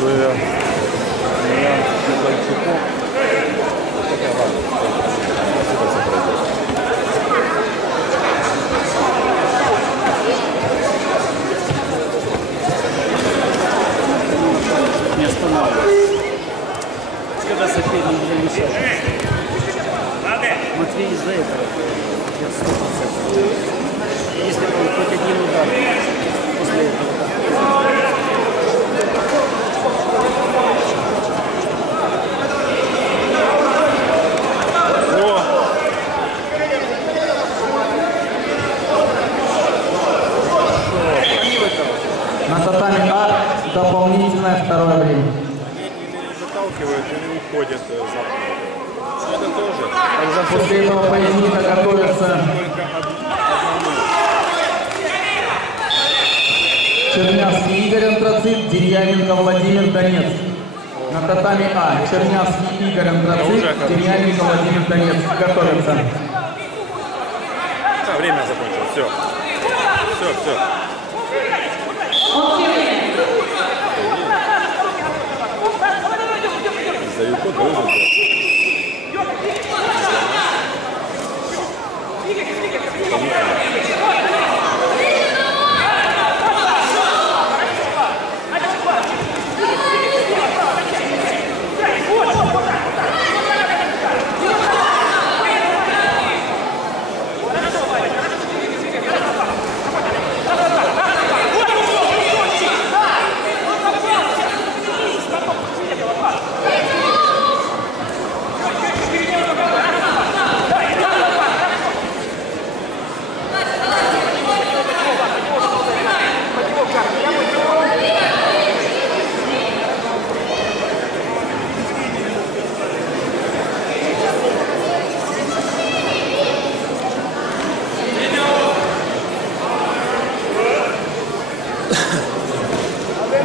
Не останавливайся. Когда соперник уже не сел. Матвей из-за этого. Я 100%. Если бы он хоть один удар после этого. На татами А дополнительное второе время. Они заталкивают и не уходят за это тоже. После этого поединка готовятся Чернявский Игорь Антрацит, Демьяненко Владимир Донец. На татами А Чернявский Игорь Антрацит, Демьяненко Владимир Донец. Готовятся. Да, время закончилось. Все. Все. Сдают код, должен быть.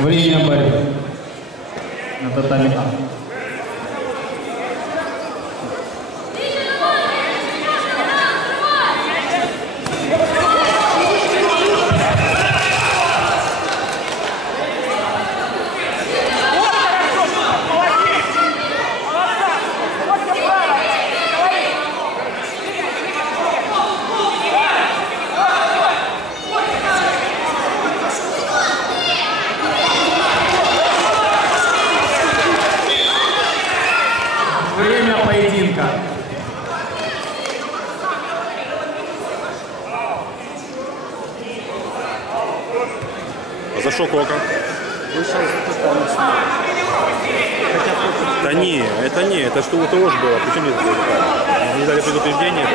Время борьбы на татами А. Время поединка. За что Кока? Вышел за татами. Да не, это что у того же было. Почему не дали предупреждение?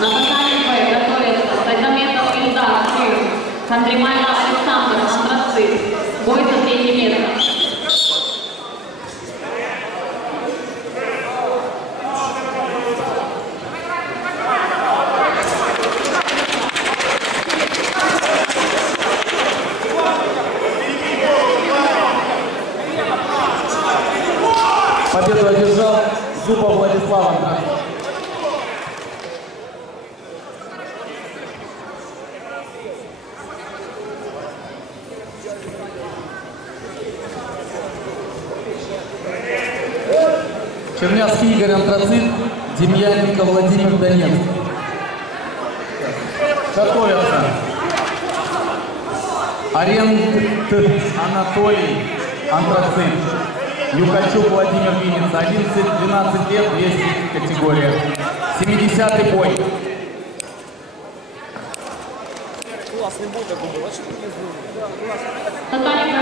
На татами Б готовится Дагомедов Ильдар, Хандримаева Александр, Антрацит. Бой за 3 метра. Победу одержал Зубов Владислав Антрацит. Чернявский Игорь Антрацит, Демьяненко Владимир Донец. Готовятся Арент Анатолий Антрацит, Юкачук Владимир Винница, 11-12 лет, 200 категория. 70-й бой. Классный бой такой был. Татами